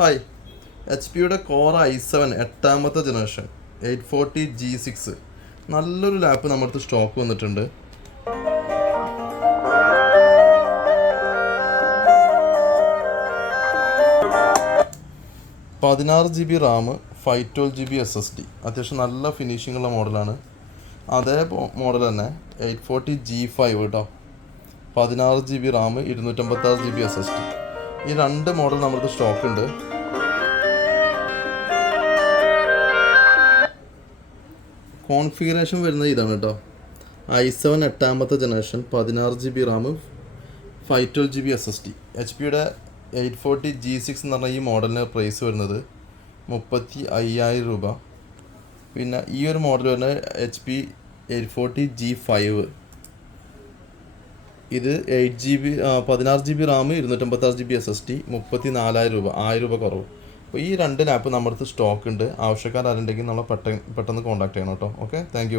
Hi, H പിയുടെ core i7 എട്ടാമത്തെ generation 840G6 നല്ലൊരു ലാപ്പ് നമ്മുടെ സ്റ്റോക്ക് വന്നിട്ടുണ്ട്. $16 GB റാം, 512 GB SSD, അത്യാവശ്യം നല്ല ഫിനിഷിംഗ് ഉള്ള മോഡലാണ്. അതേ മോഡൽ തന്നെ 840G5 കേട്ടോ. 16 GB റാം, 256 GB SSD. ഈ രണ്ട് മോഡൽ നമ്മുടെ സ്റ്റോക്ക് ഉണ്ട്. കോൺഫിഗറേഷൻ വരുന്നത് ഇതാണ് കേട്ടോ. i7 എട്ടാമത്തെ generation, 16 GB Ram, 512 GB SSD. H പിയുടെ 840G6 എന്ന് പറഞ്ഞ ഈ മോഡലിന് പ്രൈസ് വരുന്നത് 35,000 രൂപ. പിന്നെ ഈ ഒരു മോഡൽ വരുന്നത് HP 840G5. ഇത് 16 GB റാം, 256 GB SSD, 34,000 രൂപ, 1000 രൂപ കുറവ്. അപ്പോൾ ഈ രണ്ട് ലാപ്പ് നമ്മുടെ അടുത്ത് സ്റ്റോക്ക് ഉണ്ട്. ആവശ്യക്കാരുണ്ടെങ്കിൽ നമ്മളെ പെട്ടെന്ന് കോൺടാക്ട് ചെയ്യണം കേട്ടോ. Okay, thank you.